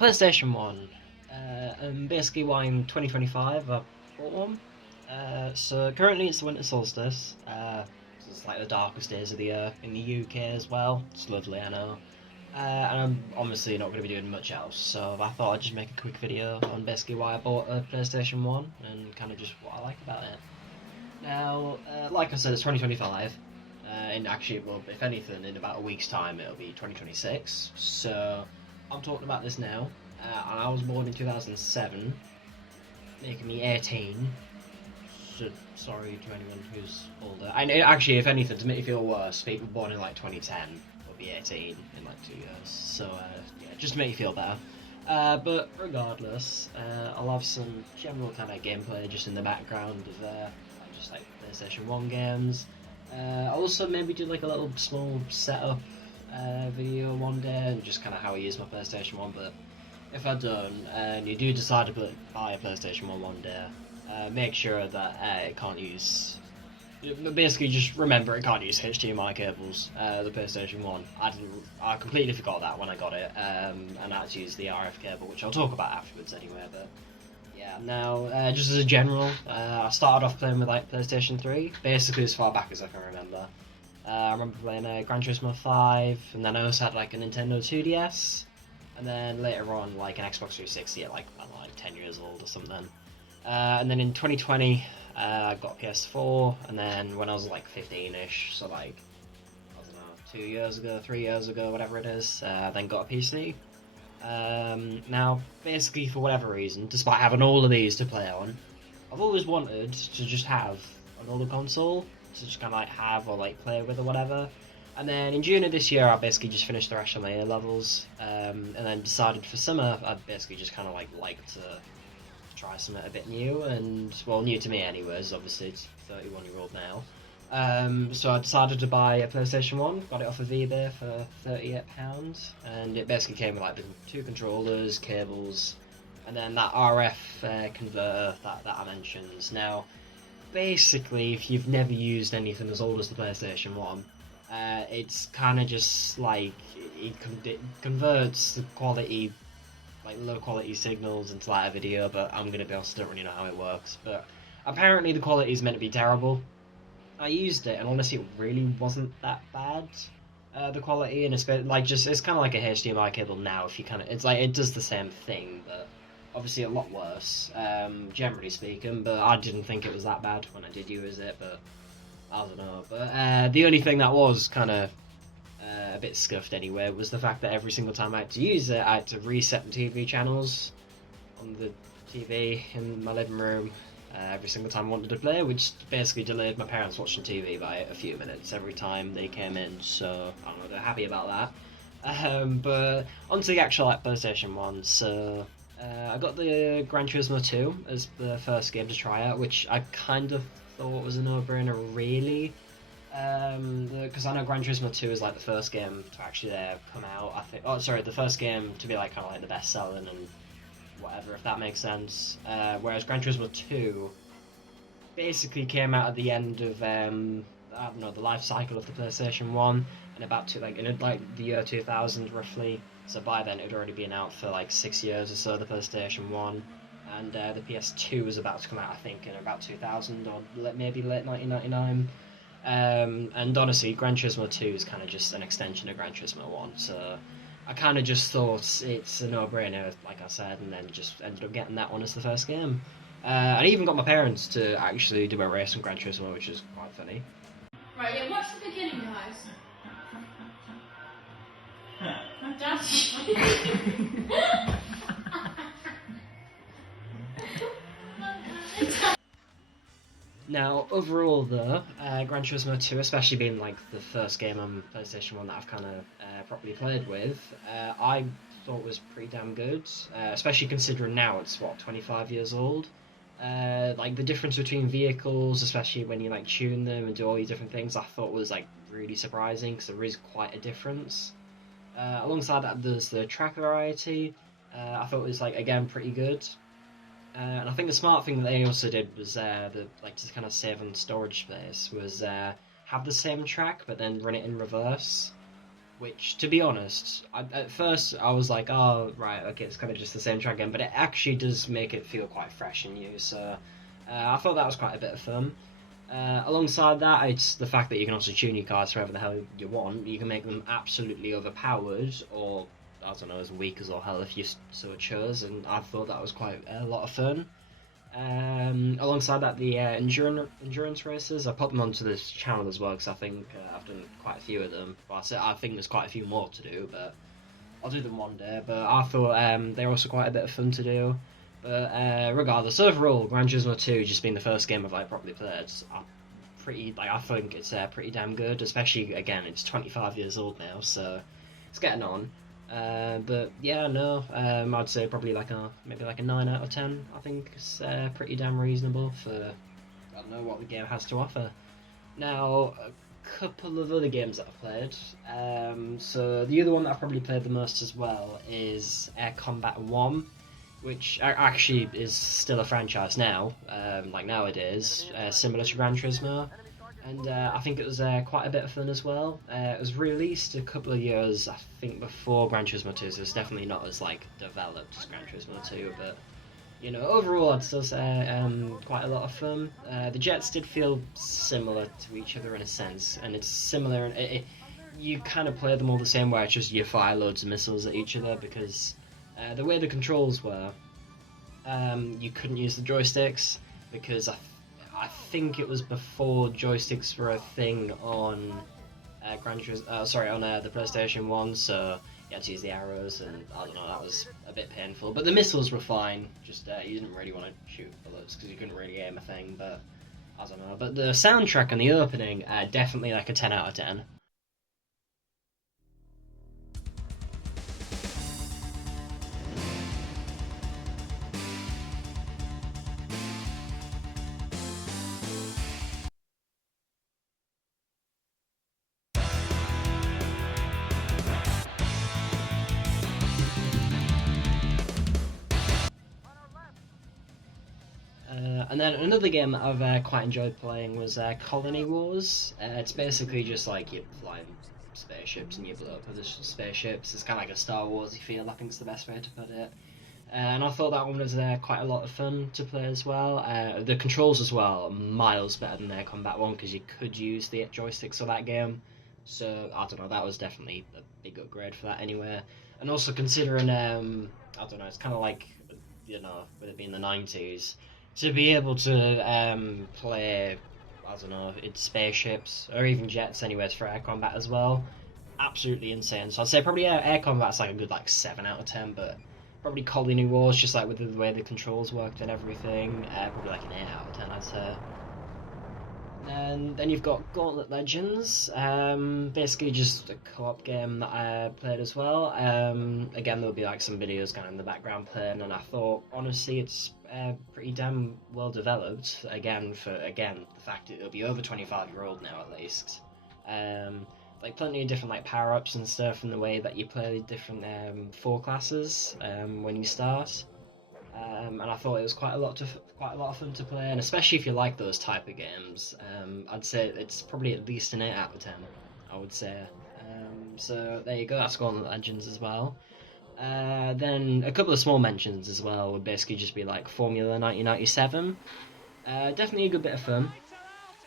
PlayStation 1. And basically why in 2025 I bought one. So currently it's the winter solstice. It's like the darkest days of the year in the UK as well. It's lovely, I know. And I'm obviously not going to be doing much else, so I thought I'd just make a quick video on basically why I bought a PlayStation 1 and kind of just what I like about it. Now, like I said, it's 2025. And actually, well, if anything, in about a week's time, it'll be 2026. So, I'm talking about this now. And I was born in 2007, making me 18. So, sorry to anyone who's older. And actually, if anything, to make you feel worse, people born in like 2010 will be 18 in like 2 years. So, yeah, just to make you feel better. But regardless, I'll have some general kind of gameplay just in the background of just like PlayStation 1 games. I'll also maybe do like a little small setup video one day and just kind of how I use my PlayStation 1. But if I don't, and you do decide to buy a PlayStation 1 one day, make sure that it can't use. Basically, just remember it can't use HDMI cables. The PlayStation 1. I completely forgot that when I got it, and I had to use the RF cable, which I'll talk about afterwards anyway. But yeah, now just as a general, I started off playing with like PlayStation 3, basically as far back as I can remember. I remember playing Gran Turismo 5, and then I also had like a Nintendo 2DS, and then later on like an Xbox 360 at like I don't know, like 10 years old or something. And then in 2020, I got PS4, and then when I was like 15-ish, so like I don't know, 2 years ago, 3 years ago, whatever it is, then got a PC. Now, basically, for whatever reason, despite having all of these to play on, I've always wanted to just have an older console to just kind of like have or like play with or whatever. And then in June of this year, I basically just finished the rest of my A levels, and then decided for summer I'd basically just kind of like to try something a bit new and well, new to me anyways. Obviously, it's 31-year-old now. So I decided to buy a PlayStation 1, got it off of eBay for £38, and it basically came with like the two controllers, cables, and then that RF converter that I mentioned. Now, basically, if you've never used anything as old as the PlayStation 1, it's kind of just like it converts the quality, like low quality signals into like a video, but I'm gonna be honest, I don't really know how it works. But apparently the quality is meant to be terrible. I used it, and honestly, it really wasn't that bad. The quality, and it's like just it's kind of like a HDMI cable now. If you kind of, it's like it does the same thing, but obviously a lot worse. Generally speaking, but I didn't think it was that bad when I did use it. But I don't know. But the only thing that was kind of a bit scuffed anyway was the fact that every single time I had to use it, I had to reset the TV channels on the TV in my living room every single time I wanted to play, which basically delayed my parents watching TV by a few minutes every time they came in. So I don't know, they're happy about that. But onto the actual like, PlayStation 1. So I got the Gran Turismo 2 as the first game to try out, which I kind of thought was a no-brainer, really. Because I know Gran Turismo 2 is like the first game to actually come out. I think. Oh, sorry, the first game to be like kind of like the best selling and whatever, if that makes sense. Whereas Gran Turismo 2 basically came out at the end of I don't know, the life cycle of the PlayStation 1 in about like the year 2000 roughly. So by then it had already been out for like 6 years or so, the PlayStation 1. And the PS2 was about to come out, I think, in about 2000 or maybe late 1999. And honestly, Gran Turismo 2 is kind of just an extension of Gran Turismo 1, so I kind of just thought it's a no-brainer, like I said, and then just ended up getting that one as the first game. I even got my parents to actually do a race on Gran Turismo, which is quite funny. Right, yeah, watch the beginning, guys. Daddy. Now, overall, though, Gran Turismo 2, especially being like the first game on PlayStation 1 that I've kind of properly played with, I thought was pretty damn good, especially considering now it's, what, 25 years old? Like, the difference between vehicles, especially when you, like, tune them and do all these different things, I thought was, like, really surprising, because there is quite a difference. Alongside that, there's the track variety. I thought it was, like, again, pretty good. And I think the smart thing that they also did was to kind of save on storage space was have the same track but then run it in reverse. which, to be honest, at first I was like, oh, right, okay, it's kind of just the same track again, but it actually does make it feel quite fresh and new, so I thought that was quite a bit of fun. Alongside that, it's the fact that you can also tune your cars however the hell you want. You can make them absolutely overpowered, or, I don't know, as weak as all hell if you so chose, and I thought that was quite a lot of fun. Alongside that, the endurance races, I put them onto this channel as well because I think I've done quite a few of them. Well, I think there's quite a few more to do, but I'll do them one day. But I thought they're also quite a bit of fun to do. But regardless, overall, Gran Turismo 2 just being the first game I've like properly played, I think it's pretty damn good. Especially again, it's 25 years old now, so it's getting on. But yeah, no, I'd say probably maybe like a 9 out of 10. I think it's pretty damn reasonable for I don't know what the game has to offer. Now, a couple of other games that I've played. So the other one that I've probably played the most as well is Air Combat 1, which actually is still a franchise now, like nowadays, similar to Gran Turismo. And I think it was quite a bit of fun as well. It was released a couple of years, I think, before Gran Turismo 2, so it's definitely not as like developed as Gran Turismo 2. But you know, overall, I'd still say quite a lot of fun. The jets did feel similar to each other in a sense, and it's similar. You kind of play them all the same way. It's just you fire loads of missiles at each other because the way the controls were, you couldn't use the joysticks because I think it was before joysticks were a thing on the PlayStation 1, so you had to use the arrows, and I don't know, that was a bit painful. But the missiles were fine, just you didn't really want to shoot bullets because you couldn't really aim a thing, but I don't know. But the soundtrack and the opening, definitely like a 10 out of 10. And then another game that I've quite enjoyed playing was Colony Wars. It's basically just like you're flying spaceships and you blow up other spaceships. It's kind of like a Star Warsy feel, I think is the best way to put it. And I thought that one was quite a lot of fun to play as well. The controls as well are miles better than their Combat 1 because you could use the joysticks for that game. So, I don't know, that was definitely a big upgrade for that anyway. And also considering, I don't know, it's kind of like, you know, with it being the 90s, to be able to play, I don't know, it's spaceships or even jets anyways for air combat as well, absolutely insane. So I'd say probably air combat's like a good like 7 out of 10, but probably Colony Wars, just like with the way the controls worked and everything, probably like an 8 out of 10 I'd say. And then you've got Gauntlet Legends, basically just a co-op game that I played as well. Again, there'll be like some videos kind of in the background playing, and I thought honestly it's pretty damn well developed. Again, the fact that it'll be over 25-year-old now at least. Like plenty of different like power-ups and stuff, and the way that you play different 4 classes when you start. And I thought it was quite a lot of fun to play, and especially if you like those type of games, I'd say it's probably at least an 8 out of 10. I would say. So there you go. That's Gauntlet Legends as well. Then a couple of small mentions as well would basically just be like Formula 1997. Definitely a good bit of fun.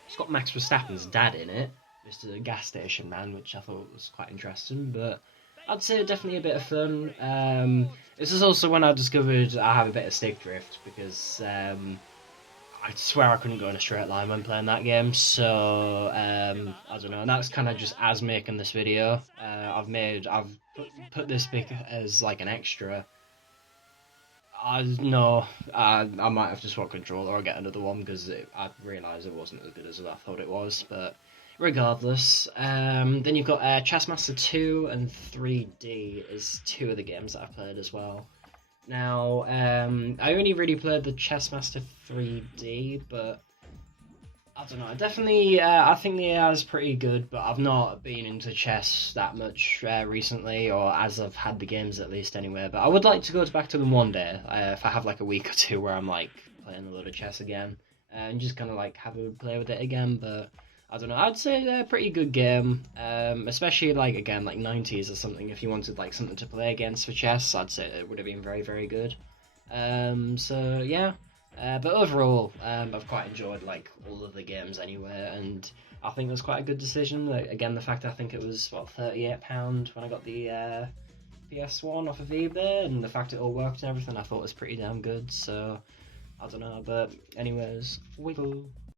It's got Max Verstappen's dad in it, Mr. Gas Station Man, which I thought was quite interesting, but I'd say definitely a bit of fun. This is also when I discovered I have a bit of stick drift because I swear I couldn't go in a straight line when playing that game. So I don't know, and that's kind of just as making this video. I've put this bit as like an extra. I know I might have to swap controller or get another one because I realised it wasn't as good as I thought it was, but. Regardless, then you've got Chessmaster 2 and 3D is 2 of the games that I played as well. Now, I only really played the Chessmaster 3D, but I don't know, definitely, I think the AI is pretty good, but I've not been into chess that much recently, or as I've had the games at least anyway, but I would like to go back to them one day, if I have like a week or two where I'm like playing a load of chess again, and just kind of like have a play with it again, but I don't know. I'd say they're a pretty good game, especially like again like 90s or something. If you wanted like something to play against for chess, I'd say it would have been very very good. So yeah, but overall, I've quite enjoyed like all of the games anyway, and I think it was quite a good decision. Like, again, the fact I think it was what £38 when I got the PS1 off of eBay, and the fact it all worked and everything, I thought was pretty damn good. So I don't know, but anyways, wiggle.